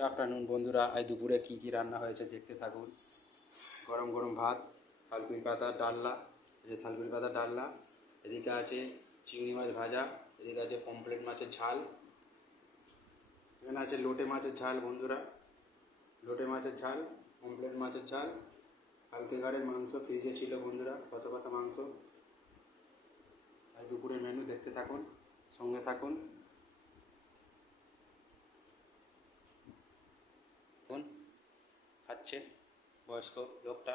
Good afternoon বন্ধুরা। আজ দুপুরে কী কী রান্না হয়েছে দেখতে থাকুন। গরম গরম ভাত, থালকুনি পাতার ডালনা, এই যে থালকুনি পাতার ডালনা, এদিকে আছে চিংড়ি মাছ ভাজা, এদিকে আছে পমফ্রেট মাছের ঝাল, এখানে আছে লোটে মাছের ঝাল বন্ধুরা, লোটে মাছের ঝাল, পমফ্রেট মাছের ঝাল, কালকে গাড়ের মাংস ফ্রিজে ছিল বন্ধুরা, কষা কষা মাংস। আজ দুপুরের মেনু দেখতে থাকুন, সঙ্গে থাকুন। খাচ্ছে বয়স্ক লোকটা,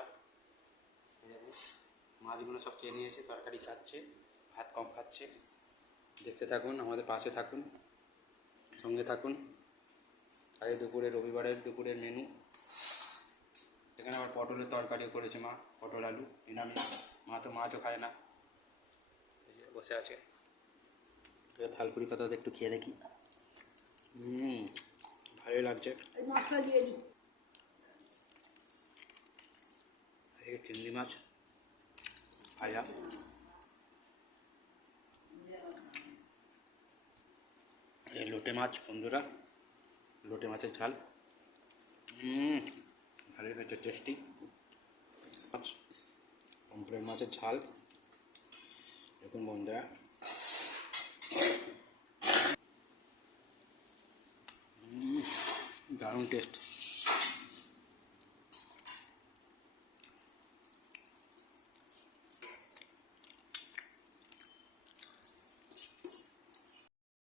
মাছগুলো সব চেয়ে নিয়েছে, তরকারি খাচ্ছে, ভাত কম খাচ্ছে। দেখতে থাকুন, আমাদের পাশে থাকুন, সঙ্গে থাকুন। আগে রবিবারের দুপুরের মেনু। এখানে আবার পটলের তরকারিও করেছে মা, পটল আলু নিরামিষ। মা তো মাছও খায় না, এই যে বসে আছে। থালকুনি পাতাতে একটু খেয়ে দেখি। ভালোই লাগছে। এই চিংড়ি মাছ ভাজা, এই লোটে মাছ বন্ধুরা, লোটে মাছের ঝাল। ভালোই হয়েছে, টেস্টি মাছ, পমফ্রেট মাছের ঝাল। দেখুন বন্ধুরা, দারুণ টেস্ট।